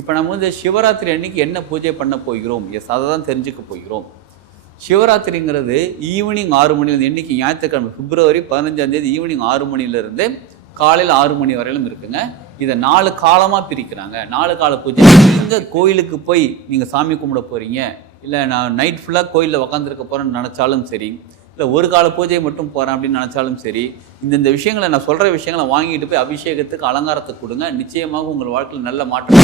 இப்போ நம்ம வந்து சிவராத்திரி அன்னைக்கு என்ன பூஜை பண்ண போகிறோம்? எஸ் அதை தான் தெரிஞ்சுக்க போகிறோம். சிவராத்திரிங்கிறது ஈவினிங் ஆறு மணிலேருந்து இன்றைக்கி ஞாயிற்றுக்கிழமை பிப்ரவரி பதினஞ்சாந்தேதி ஈவினிங் ஆறு மணிலேருந்து காலையில் ஆறு மணி வரையிலும் இருக்குங்க. இதை நாலு காலமாக பிரிக்கிறாங்க. நாலு கால பூஜை. எங்கே கோயிலுக்கு போய் நீங்கள் சாமி கும்பிட போகிறீங்க இல்லை நான் நைட் ஃபுல்லாக கோயிலில் உக்காந்துருக்க போகிறேன்னு நினச்சாலும் சரி இல்லை ஒரு கால பூஜை மட்டும் போகிறேன் அப்படின்னு நினச்சாலும் சரி இந்தந்த விஷயங்களை நான் சொல்கிற விஷயங்களை வாங்கிட்டு போய் அபிஷேகத்துக்கு அலங்காரத்துக்கு கொடுங்க. நிச்சயமாக உங்கள் வாழ்க்கையில் நல்ல மாற்றம்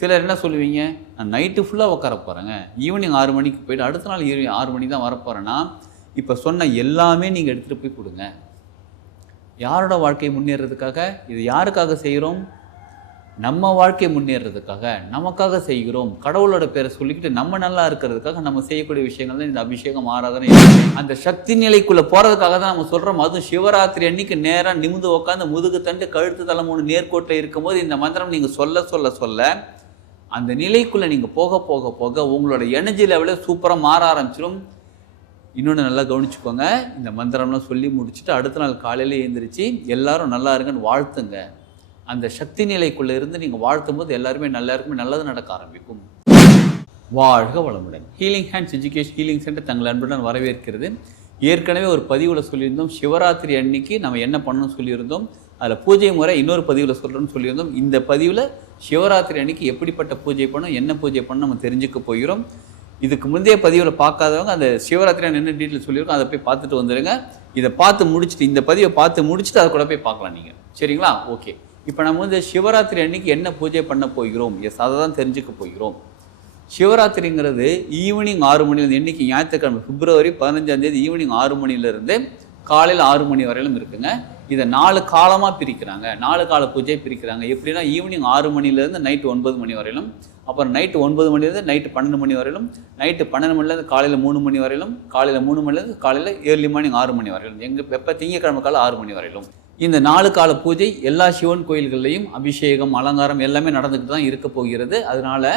சிலர் என்ன சொல்லுவீங்க? நான் நைட்டு ஃபுல்லாக உட்கார போகிறேங்க ஈவினிங் ஆறு மணிக்கு போயிட்டு அடுத்த நாள் ஈவினிங் ஆறு மணிக்கு தான் வரப்போகிறேன்னா இப்போ சொன்ன எல்லாமே நீங்கள் எடுத்துகிட்டு போய் கொடுங்க. யாரோட வாழ்க்கை முன்னேறதுக்காக இது யாருக்காக செய்கிறோம் நம்ம வாழ்க்கை முன்னேறதுக்காக நமக்காக செய்கிறோம். கடவுளோட பேரை சொல்லிக்கிட்டு நம்ம நல்லா இருக்கிறதுக்காக நம்ம செய்யக்கூடிய விஷயங்கள் தான் இந்த அபிஷேகம் ஆராதனை அந்த சக்தி நிலைக்குள்ள போறதுக்காக தான் நம்ம சொல்றோம். அதுவும் சிவராத்திரி அன்னைக்கு நேராக நிமிந்து உட்காந்து முதுகு தண்டு கழுத்து தலை மூணு நேர்கோட்டில் இருக்கும்போது இந்த மந்திரம் நீங்க சொல்ல சொல்ல சொல்ல அந்த நிலைக்குள்ள நீங்க போக போக போக உங்களோட எனர்ஜி லெவலில் சூப்பராக மாற ஆரம்பிச்சிடும் இன்னொன்று நல்லா கவனிச்சுக்கோங்க. இந்த மந்திரம்லாம் சொல்லி முடிச்சுட்டு அடுத்த நாள் காலையில எழுந்திரிச்சு எல்லாரும் நல்லா இருங்கன்னு வாழ்த்துங்க. அந்த சக்தி நிலைக்குள்ளே இருந்து நீங்கள் வாழ்த்தும் போது எல்லாருமே நல்லாருக்குமே நல்லது நடக்க ஆரம்பிக்கும். வாழ்க வளமுடன். Healing hands education healing centre தங்கள் அன்புடன் வரவேற்கிறது. ஏற்கனவே ஒரு பதிவில் சொல்லியிருந்தோம். சிவராத்திரி அன்னைக்கு நம்ம என்ன பண்ணணும்னு சொல்லியிருந்தோம். அதில் பூஜை முறை இன்னொரு பதிவில் சொல்கிறோன்னு சொல்லியிருந்தோம். இந்த பதிவில் சிவராத்திரி அன்னைக்கு எப்படிப்பட்ட பூஜை பண்ணும் என்ன பூஜை பண்ணணும் நம்ம தெரிஞ்சுக்க போகிறோம். இதுக்கு முந்தைய பதிவில் பார்க்காதவங்க அந்த சிவராத்திரி என்ன டீட்டெயில் சொல்லியிருக்கோம் அதை போய் பார்த்துட்டு வந்துடுங்க இதை பார்த்து முடிச்சுட்டு இந்த பதிவை பார்த்து முடிச்சுட்டு அதை கூட போய் பார்க்கலாம் நீங்கள் சரிங்களா? ஓகே இப்போ நம்ம வந்து சிவராத்திரி அன்னைக்கு என்ன பூஜை பண்ண போகிறோம்? எஸ் அதை தான் தெரிஞ்சுக்க போகிறோம். சிவராத்திரிங்கிறது ஈவினிங் ஆறு மணிலேருந்து இன்னைக்கு ஞாயிற்றுக்கிழமை பிப்ரவரி பதினஞ்சாந்தேதி ஈவினிங் ஆறு மணிலேருந்து காலையில் ஆறு மணி வரையிலும் இருக்குங்க. இதை நாலு காலமாக பிரிக்கிறாங்க. நாலு கால பூஜை பிரிக்கிறாங்க. எப்படின்னா ஈவினிங் ஆறு மணிலேருந்து நைட்டு ஒன்பது மணி வரையிலும் அப்புறம் நைட்டு ஒன்பது மணிலேருந்து நைட்டு பன்னெண்டு மணி வரையிலும் நைட்டு பன்னெண்டு மணிலேருந்து காலையில் மூணு மணி வரையிலும் காலையில் மூணு மணிலேருந்து காலையில் ஏர்லி மார்னிங் ஆறு மணி வரையிலும் எங்கள் வெப்ப திங்கக்கிழமை காலை ஆறு மணி வரையிலும். இந்த நாலு கால பூஜை எல்லா சிவன் கோயில்கள்லையும் அபிஷேகம் அலங்காரம் எல்லாமே நடந்துக்கிட்டு தான் இருக்க போகிறது. அதனால்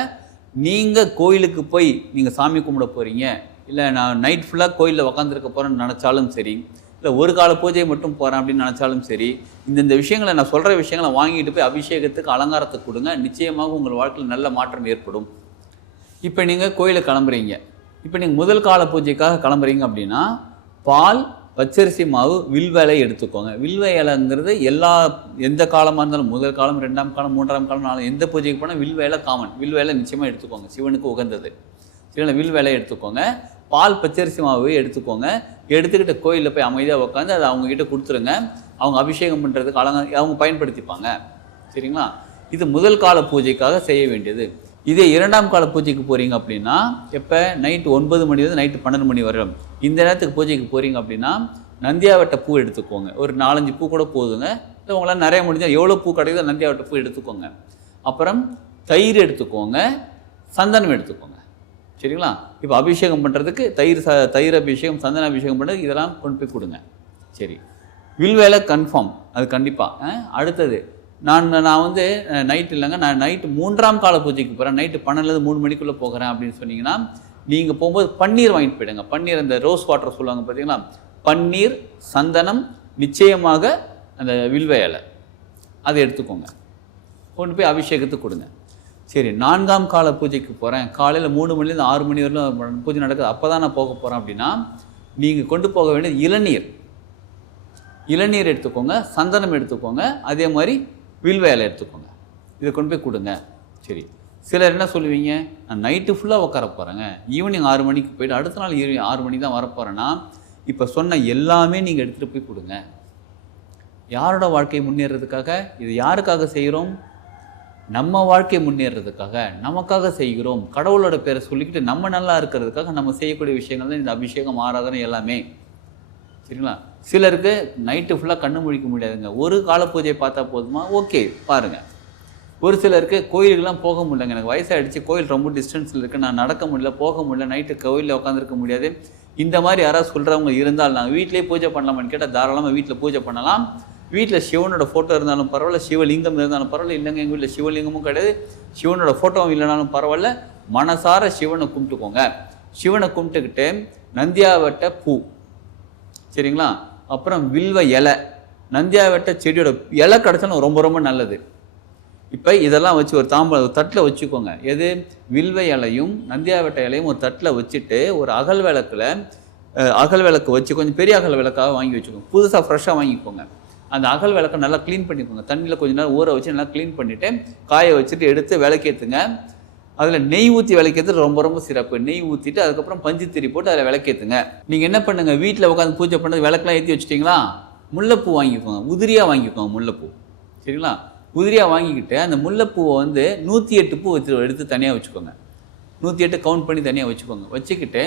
நீங்கள் கோயிலுக்கு போய் நீங்கள் சாமி கும்பிட போகிறீங்க இல்லை நான் நைட் ஃபுல்லாக கோயிலில் உக்காந்துருக்க போகிறேன்னு நினச்சாலும் சரி இல்லை ஒரு கால பூஜை மட்டும் போகிறேன் அப்படின்னு நினச்சாலும் சரி இந்தந்த விஷயங்களை நான் சொல்கிற விஷயங்களை வாங்கிட்டு போய் அபிஷேகத்துக்கு அலங்காரத்துக்கு கொடுங்க. நிச்சயமாக உங்கள் வாழ்க்கையில் நல்ல மாற்றம் ஏற்படும். இப்போ நீங்கள் கோயிலுக்கு கிளம்புறீங்க. இப்போ நீங்கள் முதல் கால பூஜைக்காக கிளம்புறீங்க அப்படின்னா பால் பச்சரிசி மாவு வில்வேலை எடுத்துக்கோங்க. வில்வேலைங்கிறது எல்லா எந்த காலமாக இருந்தாலும் முதல் காலம் ரெண்டாம் காலம் மூன்றாம் காலம் நாலு எந்த பூஜைக்கு போனால் வில்வேலை காமன் வில்வேலை நிச்சயமாக எடுத்துக்கோங்க. சிவனுக்கு உகந்தது. சிவனை வில்வேலை எடுத்துக்கோங்க. பால் பச்சரிசி மாவு எடுத்துக்கோங்க. எடுத்துக்கிட்ட கோயிலில் போய் அமைதியாக உட்காந்து அதை அவங்கக்கிட்ட கொடுத்துருங்க. அவங்க அபிஷேகம் பண்ணுறதுக்கு அலங்க அவங்க பயன்படுத்திப்பாங்க. சரிங்களா? இது முதல் கால பூஜைக்காக செய்ய வேண்டியது. இதே இரண்டாம் கால பூஜைக்கு போகிறீங்க அப்படின்னா எப்போ? நைட்டு ஒன்பது மணிலேருந்து நைட்டு பன்னெண்டு மணி வரும். இந்த நேரத்துக்கு பூஜைக்கு போகிறீங்க அப்படின்னா நந்தியாவட்ட பூ எடுத்துக்கோங்க. ஒரு நாலஞ்சு பூ கூட போதுங்க. இல்லை உங்களால் நிறைய முடிஞ்சால் எவ்வளோ பூ கிடைக்குதோ நந்தியாவட்ட பூ எடுத்துக்கோங்க. அப்புறம் தயிர் எடுத்துக்கோங்க. சந்தனம் எடுத்துக்கோங்க. சரிங்களா? இப்போ அபிஷேகம் பண்ணுறதுக்கு தயிர் ச தயிர் அபிஷேகம் சந்தன அபிஷேகம் பண்ணுறதுக்கு இதெல்லாம் கொண்டு போய் கொடுங்க. சரி. வில்வேலை கன்ஃபார்ம் அது கண்டிப்பாக அடுத்தது. நான் நான் வந்து நைட் இல்லைங்க. நான் நைட்டு மூன்றாம் கால பூஜைக்கு போகிறேன் நைட்டு பன்னெண்டுலேருந்து மூணு மணிக்குள்ளே போகிறேன் அப்படின்னு சொன்னீங்கன்னா நீங்கள் போகும்போது பன்னீர் வாங்கிட்டு போயிடுங்க. பன்னீர் அந்த ரோஸ் வாட்டர் சொல்லுவாங்க பார்த்தீங்களா பன்னீர் சந்தனம் நிச்சயமாக அந்த வில்வ இலை. அதை எடுத்துக்கோங்க. கொண்டு போய் அபிஷேகத்துக்கு கொடுங்க. சரி நான்காம் கால பூஜைக்கு போகிறேன் காலையில் மூணு மணிலேருந்து ஆறு மணி வரலும் பூஜை நடக்குது. அப்போ தான் நான் போக போகிறேன் அப்படின்னா நீங்கள் கொண்டு போக வேண்டியது இளநீர். இளநீர் எடுத்துக்கோங்க. சந்தனம் எடுத்துக்கோங்க. அதே மாதிரி வில் வேலை எடுத்துக்கோங்க. இதை கொண்டு போய் கொடுங்க. சரி. சிலர் என்ன சொல்லுவீங்க? நான் நைட்டு ஃபுல்லாக உட்கார போகிறேங்க ஈவினிங் ஆறு மணிக்கு போயிட்டு அடுத்த நாள் ஈவினிங் ஆறு மணிக்கு தான் வரப்போகிறேன்னா இப்போ சொன்ன எல்லாமே நீங்கள் எடுத்துகிட்டு போய் கொடுங்க. யாரோட வாழ்க்கையை முன்னேறதுக்காக? இது யாருக்காக செய்கிறோம் நம்ம வாழ்க்கையை முன்னேறதுக்காக நமக்காக செய்கிறோம். கடவுளோட பேரை சொல்லிக்கிட்டு நம்ம நல்லா இருக்கிறதுக்காக நம்ம செய்யக்கூடிய விஷயங்கள் தான் இந்த அபிஷேகம் ஆராதனை எல்லாமே. சரிங்களா? சிலருக்கு நைட்டு ஃபுல்லாக கண்ணு முழிக்க முடியாதுங்க. ஒரு கால பூஜையை பார்த்தா போதுமா? ஓகே பாருங்கள் ஒரு சிலருக்கு கோயிலுக்கெல்லாம் போக முடியலங்க. எனக்கு வயசாகிடுச்சு கோயில் ரொம்ப டிஸ்டன்ஸில் இருக்குது நான் நடக்க முடியல போக முடியல நைட்டு கோயிலில் உட்காந்துருக்க முடியாது. இந்த மாதிரி யாராவது சொல்கிறவங்க இருந்தால் நாங்கள் வீட்டிலேயே பூஜை பண்ணலாமான்னு கேட்டால் தாராளமாக வீட்டில் பூஜை பண்ணலாம். வீட்டில் சிவனோட ஃபோட்டோ இருந்தாலும் பரவாயில்ல. சிவலிங்கம் இருந்தாலும் பரவாயில்ல. இல்லைங்க எங்கள் வீட்டில் சிவலிங்கமும் கிடையாது. சிவனோட ஃபோட்டோவும் இல்லைனாலும் பரவாயில்ல. மனசார சிவனை கும்பிட்டுக்கோங்க. சிவனை கும்பிட்டுக்கிட்டு நந்தியாவட்ட பூ. சரிங்களா? அப்புறம் வில்வ இலை. நந்தியாவட்ட செடியோட இலை கிடச்சாலும் ரொம்ப ரொம்ப நல்லது. இப்போ இதெல்லாம் வச்சு ஒரு தாம்பூல ஒரு தட்டில் வச்சுக்கோங்க. எது? வில்வ இலையும் நந்தியாவட்ட இலையும் ஒரு தட்டில் வச்சுட்டு ஒரு அகல் விளக்குல அகல் விளக்கு வச்சு கொஞ்சம் பெரிய அகல் விளக்காக வாங்கி வச்சுக்கோங்க. புதுசாக ஃப்ரெஷ்ஷாக வாங்கிக்கோங்க. அந்த அகல் விளக்கை நல்லா க்ளீன் பண்ணிக்கோங்க. தண்ணியில் கொஞ்ச நேரம் ஊற வச்சு நல்லா க்ளீன் பண்ணிவிட்டு காய வச்சுட்டு எடுத்து விளக்கேற்றுங்க அதில் நெய் ஊற்றி விளக்கேற்றது ரொம்ப ரொம்ப சிறப்பு. நெய் ஊற்றிட்டு அதுக்கப்புறம் பஞ்சு போட்டு அதில் விளக்கேற்றுங்க நீங்கள் என்ன பண்ணுங்கள் வீட்டில் உட்காந்து பூஜை பண்ணுறது விளக்கெலாம் ஏற்றி வச்சிட்டிங்களா? முல்லைப்பூ வாங்கிக்கோங்க. உதிரியாக வாங்கிக்கோங்க முல்லைப்பூ. சரிங்களா? உதிரியாக வாங்கிக்கிட்டு அந்த முல்லைப்பூவை வந்து நூற்றி எட்டு பூ வச்சு எடுத்து தனியாக வச்சுக்கோங்க. நூற்றி எட்டு கவுண்ட் பண்ணி தனியாக வச்சுக்கோங்க. வச்சுக்கிட்டு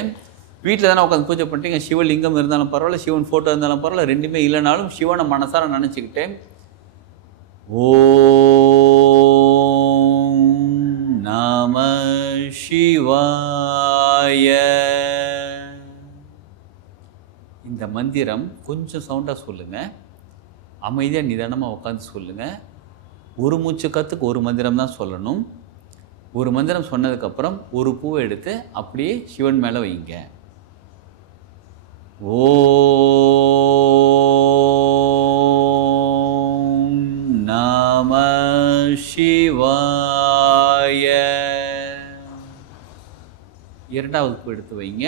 வீட்டில் தானே உட்காந்து பூஜை பண்ணிட்டீங்க? சிவலிங்கம் இருந்தாலும் பரவாயில்ல சிவன் ஃபோட்டோ இருந்தாலும் பரவாயில்ல ரெண்டுமே இல்லைனாலும் சிவனை மனசார நினச்சிக்கிட்டு ஓ மந்திரம் கொஞ்சம் சவுண்டாக சொல்லுங்கள் அமைதியாக நிதானமாக உட்காந்து சொல்லுங்கள் ஒரு மூச்சுக்கத்துக்கு ஒரு மந்திரம் தான் சொல்லணும். ஒரு மந்திரம் சொன்னதுக்கப்புறம் ஒரு பூவை எடுத்து அப்படியே சிவன் மேலே வைங்க. ஓ நம சிவாய. இரண்டாவது பூ எடுத்து வைங்க.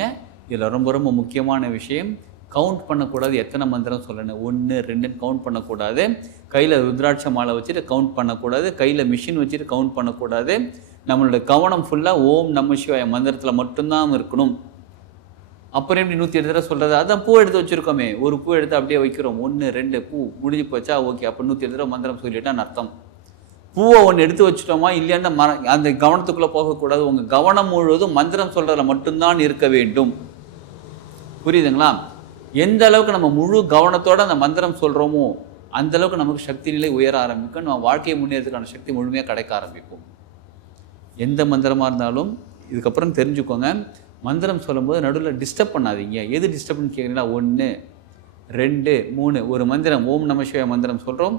இதில் ரொம்ப ரொம்ப முக்கியமான விஷயம். கவுண்ட் பண்ணக்கூடாது. எத்தனை மந்திரம் சொல்லணும்? ஒன்று ரெண்டுன்னு கவுண்ட் பண்ணக்கூடாது. கையில் ருத்ராட்ச மாலை வச்சுட்டு கவுண்ட் பண்ணக்கூடாது. கையில் மிஷின் வச்சுட்டு கவுண்ட் பண்ணக்கூடாது. நம்மளோட கவனம் ஃபுல்லாக ஓம் நம்ம சிவாய மந்திரத்தில் மட்டும்தான் இருக்கணும். அப்புறம் எப்படி நூற்றி எட்டு தடவை சொல்கிறது அதான் பூ எடுத்து வச்சுருக்கோமே. ஒரு பூ எடுத்து அப்படியே வைக்கிறோம். ஒன்று ரெண்டு பூ முடிஞ்சு போச்சா? ஓகே. அப்போ நூற்றி எட்டு தடவை மந்திரம் சொல்லிட்டான்னு அர்த்தம்? பூவை ஒன்று எடுத்து வச்சுட்டோமா? இல்லையான்னு மர அந்த கவனத்துக்குள்ளே போகக்கூடாது. உங்கள் கவனம் முழுவதும் மந்திரம் சொல்கிறதுல மட்டும்தான் இருக்க வேண்டும். புரியுதுங்களா? எந்த அளவுக்கு நம்ம முழு கவனத்தோடு அந்த மந்திரம் சொல்கிறோமோ அந்தளவுக்கு நமக்கு சக்தி நிலை உயர ஆரம்பிக்கும். நம்ம வாழ்க்கையை முன்னேறதுக்கான சக்தி முழுமையாக கிடைக்க ஆரம்பிக்கும் எந்த மந்திரமாக இருந்தாலும் இதுக்கப்புறம் தெரிஞ்சுக்கோங்க. மந்திரம் சொல்லும்போது நடுவில் டிஸ்டர்ப் பண்ணாதீங்க. எது டிஸ்டர்ப்னு கேட்குறீங்களா ஒன்று ரெண்டு மூணு. ஒரு மந்திரம் ஓம் நமசிவாய மந்திரம் சொல்கிறோம்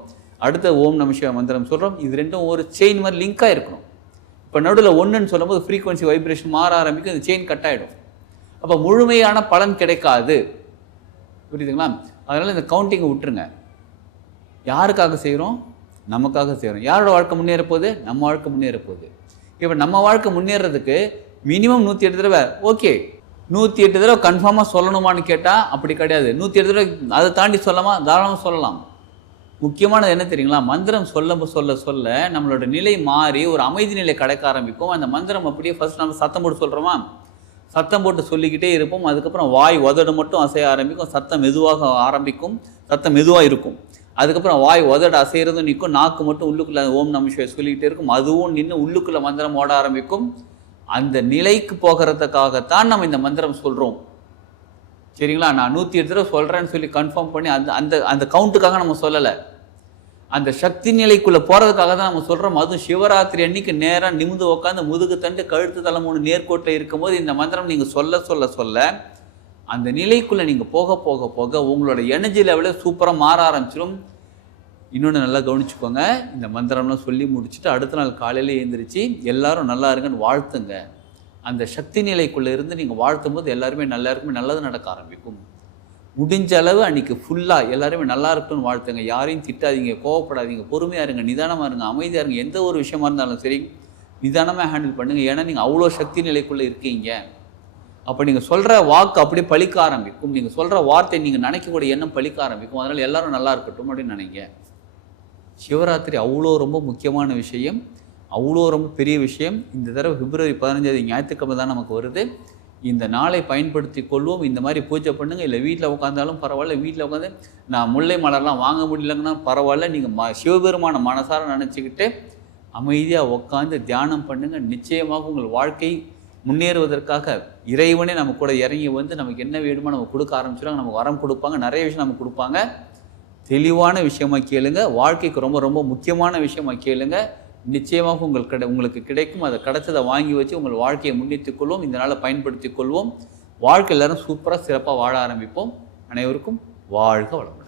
அடுத்த ஓம் நமசிவாய மந்திரம் சொல்கிறோம் இது ரெண்டும் ஒரு செயின் மாதிரி லிங்காக இருக்கணும். இப்போ நடுவில் ஒன்றுன்னு சொல்லும்போது ஃப்ரீக்குவன்சி வைப்ரேஷன் மாற ஆரம்பிக்கும். இந்த செயின் கட் ஆகிடும் அப்போ முழுமையான பலன் கிடைக்காது. புரியுதுங்களா? அதனால் இந்த கவுண்டிங்கை விட்டுருங்க. யாருக்காக செய்கிறோம் நமக்காக செய்கிறோம் யாரோட வாழ்க்கை முன்னேற போகுது? நம்ம வாழ்க்கை முன்னேற போகுது. இப்போ நம்ம வாழ்க்கை முன்னேறதுக்கு மினிமம் நூற்றி எட்டு தடவை ஓகே நூற்றி எட்டு தடவை கன்ஃபார்மாக சொல்லணுமான்னு கேட்டால் அப்படி கிடையாது. நூற்றி எட்டு தடவை அதை தாண்டி சொல்லாமா தாராளமாக சொல்லலாம். முக்கியமானது என்ன தெரியுங்களா? மந்திரம் சொல்ல சொல்ல சொல்ல நம்மளோட நிலை மாறி ஒரு அமைதி நிலை கிடைக்க ஆரம்பிக்கும். அந்த மந்திரம் அப்படியே ஃபர்ஸ்ட் நம்ம சத்தம் போட்டு சொல்கிறோமா சத்தம் போட்டு சொல்லிக்கிட்டே இருப்போம். அதுக்கப்புறம் வாய் உதடு மட்டும் அசைய ஆரம்பிக்கும். சத்தம் மெதுவாக ஆரம்பிக்கும். சத்தம் மெதுவாக இருக்கும். அதுக்கப்புறம் வாய் உதடு அசைகிறதும் நிற்கும். நாக்கு மட்டும் உள்ளுக்குள்ளே ஓம் நம சொல்லிக்கிட்டே இருக்கும். அதுவும் நின்று உள்ளுக்குள்ளே மந்திரம் ஓட ஆரம்பிக்கும். அந்த நிலைக்கு போகிறதுக்காகத்தான் நம்ம இந்த மந்திரம் சொல்கிறோம் சரிங்களா? நான் நூற்றி எட்டு தடவை சொல்கிறேன்னு சொல்லி கன்ஃபார்ம் பண்ணி அந்த அந்த அந்த கவுண்ட்டுக்காக நம்ம சொல்லலை. அந்த சக்தி நிலைக்குள்ளே போகிறதுக்காக தான் நம்ம சொல்கிறோம் அதுவும் சிவராத்திரி அன்னைக்கு நேராக நிமிந்து உட்காந்து முதுகு தண்டு கழுத்து தலை மூணு நேர்கோட்டில் இருக்கும்போது இந்த மந்திரம் நீங்கள் சொல்ல சொல்ல சொல்ல அந்த நிலைக்குள்ளே நீங்கள் போக போக போக உங்களோட எனர்ஜி லெவலில் சூப்பராக மாற ஆரம்பிச்சிடும் இன்னொன்று நல்லா கவனிச்சுக்கோங்க. இந்த மந்திரம்லாம் சொல்லி முடிச்சுட்டு அடுத்த நாள் காலையில் எழுந்திரிச்சு எல்லாரும் நல்லா இருங்கன்னு வாழ்த்துங்க. அந்த சக்தி நிலைக்குள்ளே இருந்து நீங்கள் வாழ்த்தும் போது எல்லாருமே நல்லா இருக்குமே நல்லது நடக்க ஆரம்பிக்கும். முடிஞ்ச அளவு அன்றைக்கி ஃபுல்லாக எல்லாருமே நல்லா இருக்கணும்னு வாழ்த்துங்க. யாரையும் திட்டாதீங்க கோவப்படாதீங்க பொறுமையாக இருங்க நிதானமாக இருங்க அமைதியாக இருங்க. எந்த ஒரு விஷயமா இருந்தாலும் சரி நிதானமாக ஹேண்டில் பண்ணுங்கள் ஏன்னா நீங்கள் அவ்வளோ சக்தி நிலைக்குள்ளே இருக்கீங்க. அப்போ நீங்கள் சொல்கிற வாக்கு அப்படியே பழிக்க ஆரம்பிக்கும். நீங்கள் சொல்கிற வார்த்தை நீங்கள் நினைக்கக்கூடிய எண்ணம் பழிக்க ஆரம்பிக்கும். அதனால் எல்லாரும் நல்லா இருக்கட்டும் அப்படின்னு நினைங்க. சிவராத்திரி அவ்வளோ ரொம்ப முக்கியமான விஷயம். அவ்வளோ ரொம்ப பெரிய விஷயம். இந்த தடவை பிப்ரவரி பதினஞ்சாவது ஞாயிற்றுக்கிழமை தான் நமக்கு வருது. இந்த நாளை பயன்படுத்தி கொள்வோம் இந்த மாதிரி பூஜை பண்ணுங்கள் இல்லை வீட்டில் உட்காந்தாலும் பரவாயில்ல வீட்டில் உட்காந்து நான் முல்லை மலர்லாம் வாங்க முடியலங்கன்னா பரவாயில்ல. நீங்கள் ம சிவபெருமான மனசார நினச்சிக்கிட்டு அமைதியாக உட்காந்து தியானம் பண்ணுங்கள் நிச்சயமாக உங்கள் வாழ்க்கை முன்னேறுவதற்காக இறைவனே நம்ம கூட இறங்கி வந்து நமக்கு என்ன வேணுமோ நம்ம கொடுக்க ஆரம்பிச்சிடுவாங்க நமக்கு வரம் கொடுப்பாங்க. நிறைய விஷயம் நமக்கு கொடுப்பாங்க. தெளிவான விஷயமா கேளுங்க. வாழ்க்கைக்கு ரொம்ப ரொம்ப முக்கியமான விஷயமா கேளுங்கள் நிச்சயமாக உங்கள் கிடை உங்களுக்கு கிடைக்கும். அதை கிடைச்சதை வாங்கி வச்சு உங்கள் வாழ்க்கையை முன்னித்துக் கொள்வோம். இந்த நாளை பயன்படுத்திக் கொள்வோம். வாழ்க்கை எல்லாரும் சூப்பராக சிறப்பாக வாழ ஆரம்பிப்போம். அனைவருக்கும் வாழ்க வளமுடன்.